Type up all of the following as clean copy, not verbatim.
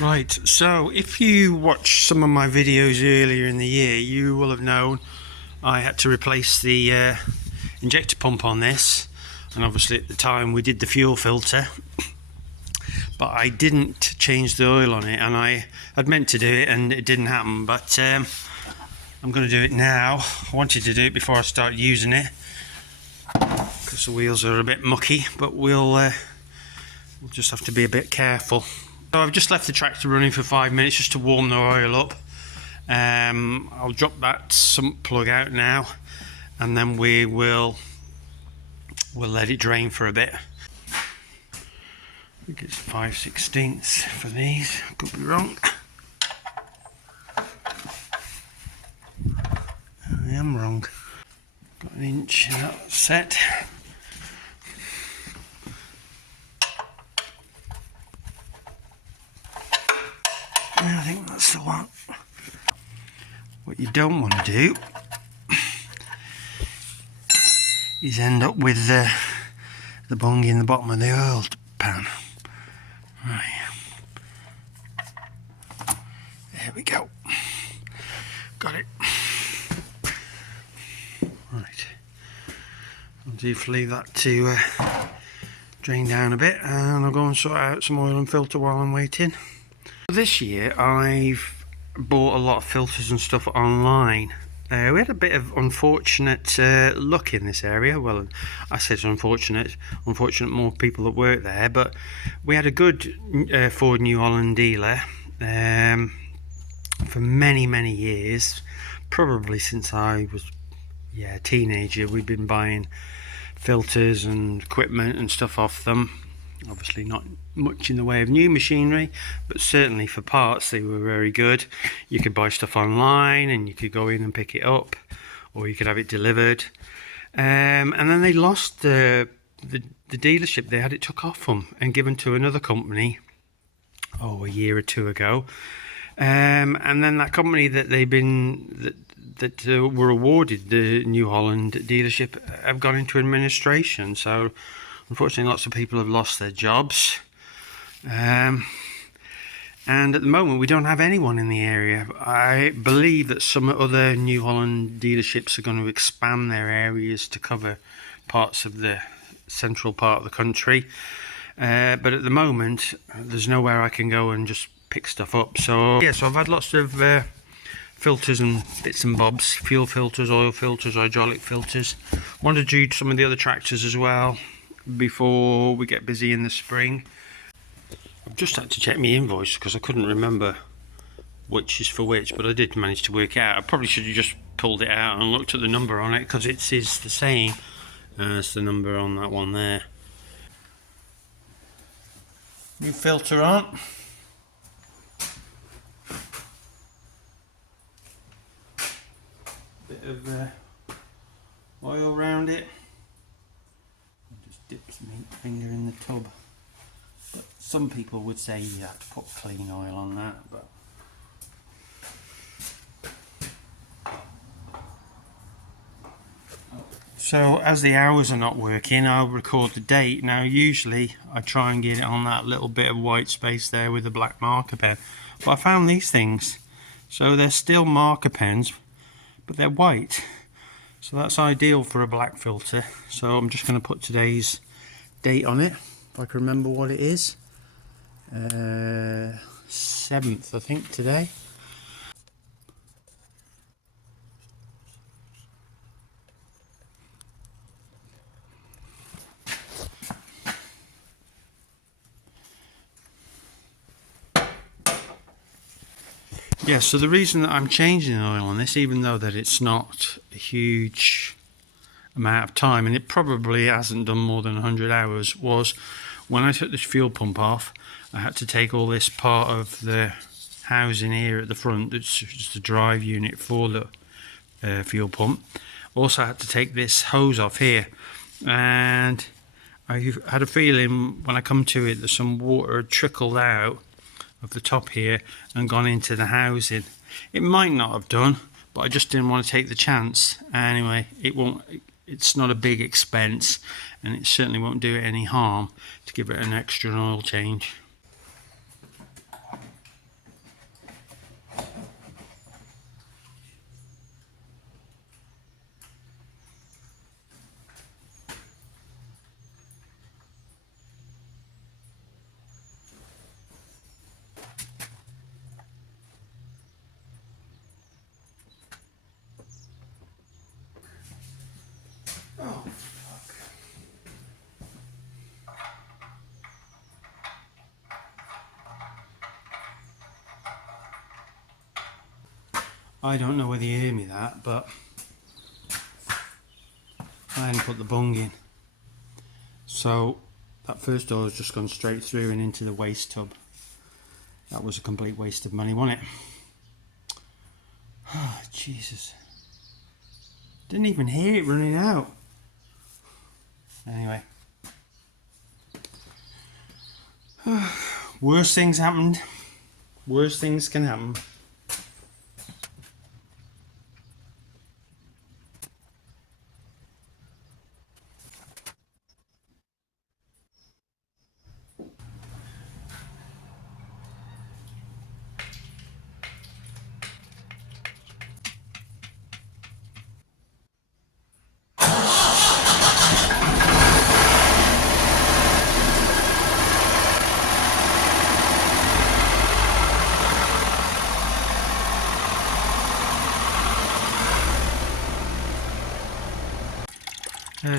Right, so if you watched some of my videos earlier in the year, you will have known I had to replace the injector pump on this, and obviously at the time we did the fuel filter, but I didn't change the oil on it, and I had meant to do it and it didn't happen, but I'm going to do it now. I wanted to do it before I start using it because the wheels are a bit mucky, but we'll just have to be a bit careful. So I've just left the tractor running for 5 minutes just to warm the oil up. I'll drop that sump plug out now, and then we'll let it drain for a bit. I think it's 5/16 for these, could be wrong. I am wrong. Got an inch in that set. I think that's the one. What you don't want to do is end up with the bung in the bottom of the oil pan. Right. There we go. Got it. Right. I'll just leave that to drain down a bit, and I'll go and sort out some oil and filter while I'm waiting. This year I've bought a lot of filters and stuff online. We had a bit of unfortunate luck in this area. Well, I say it's unfortunate more people that work there, but we had a good Ford New Holland dealer for many years, probably since I was a teenager. We've been buying filters and equipment and stuff off them. Obviously not much in the way of new machinery, but certainly for parts they were very good. You could buy stuff online and you could go in and pick it up, or you could have it delivered. And then they lost the dealership. They had it took off them and given to another company a year or two ago. And then that company that were awarded the New Holland dealership have gone into administration. So unfortunately, lots of people have lost their jobs, and at the moment we don't have anyone in the area. I believe that some other New Holland dealerships are going to expand their areas to cover parts of the central part of the country, but at the moment there's nowhere I can go and just pick stuff up. So I've had lots of filters and bits and bobs, fuel filters, oil filters, hydraulic filters. Wanted to do some of the other tractors as well before we get busy in the spring. I've just had to check my invoice because I couldn't remember which is for which, but I did manage to work it out. I probably should have just pulled it out and looked at the number on it, because it is the same as the number on that one there. New filter on. Bit of oil around it. Dips my finger in the tub, but some people would say you have to put clean oil on that, but so as the hours are not working, I'll record the date. Now usually I try and get it on that little bit of white space there with a black marker pen, but I found these things, so they're still marker pens but they're white. So that's ideal for a black filter. So I'm just going to put today's date on it, if I can remember what it is. 7th, I think, today. So the reason that I'm changing the oil on this, even though that it's not a huge amount of time, and it probably hasn't done more than 100 hours, was when I took this fuel pump off, I had to take all this part of the housing here at the front, that's just a drive unit for the fuel pump. Also had to take this hose off here, and I had a feeling when I come to it that some water had trickled out of the top here and gone into the housing. It might not have done, but I just didn't want to take the chance. Anyway, it's not a big expense, and it certainly won't do it any harm to give it an extra oil change. I don't know whether you hear me that, but I hadn't put the bung in. So that first door has just gone straight through and into the waste tub. That was a complete waste of money, wasn't it? Oh, Jesus. Didn't even hear it running out. Anyway. Worse things happened. Worse things can happen.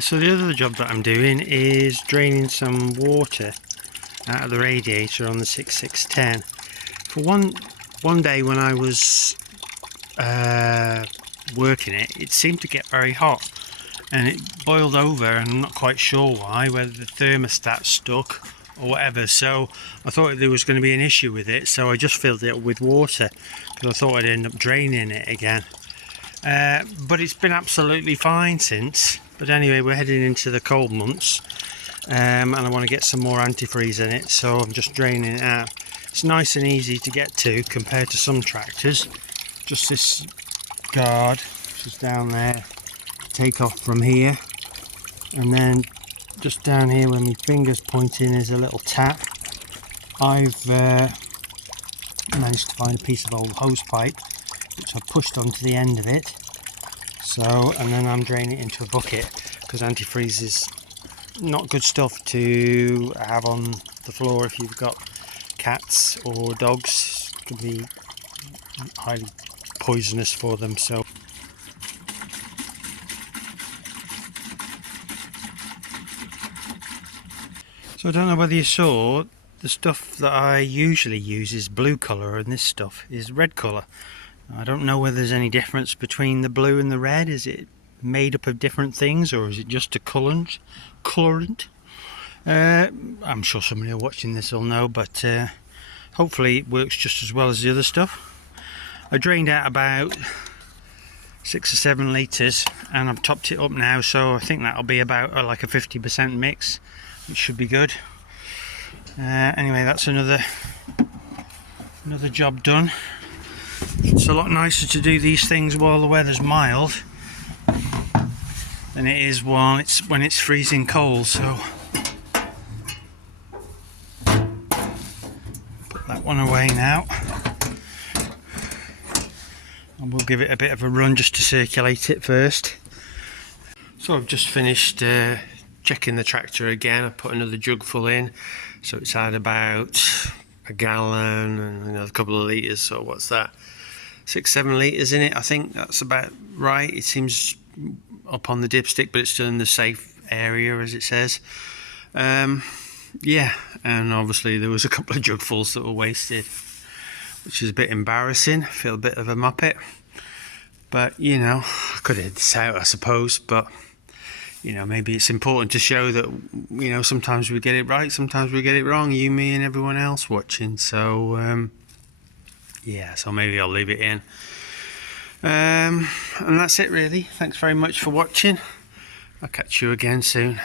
So the other job that I'm doing is draining some water out of the radiator on the 6610. For one day when I was working it, it seemed to get very hot and it boiled over, and I'm not quite sure why, whether the thermostat stuck or whatever. So I thought there was going to be an issue with it, so I just filled it up with water because I thought I'd end up draining it again. But it's been absolutely fine since. But anyway, we're heading into the cold months, and I want to get some more antifreeze in it, so I'm just draining it out. It's nice and easy to get to compared to some tractors. Just this guard, which is down there, take off from here, and then just down here where my finger's pointing is a little tap. I've managed to find a piece of old hose pipe which I've pushed onto the end of it. So, and then I'm draining it into a bucket because antifreeze is not good stuff to have on the floor if you've got cats or dogs. It can be highly poisonous for them. So I don't know whether you saw, the stuff that I usually use is blue colour and this stuff is red colour. I don't know whether there's any difference between the blue and the red. Is it made up of different things, or is it just a colorant? I'm sure somebody watching this will know, but hopefully it works just as well as the other stuff. I drained out about 6 or 7 litres and I've topped it up now, so I think that'll be about like a 50% mix, which should be good. Anyway, that's another job done. It's a lot nicer to do these things while the weather's mild than it is when it's freezing cold. So put that one away now, and we'll give it a bit of a run just to circulate it first. So I've just finished checking the tractor again. I put another jug full in, so it's had about a gallon and another couple of litres. So what's that? 6-7 litres in it. I think that's about right. It seems up on the dipstick, but it's still in the safe area, as it says. Yeah, and obviously there was a couple of jugfuls that were wasted, which is a bit embarrassing. I feel a bit of a muppet, but you know, I could have this out, I suppose. But you know, maybe it's important to show that, you know, sometimes we get it right, sometimes we get it wrong, you, me and everyone else watching. So yeah, so maybe I'll leave it in. And that's it really. Thanks very much for watching. I'll catch you again soon.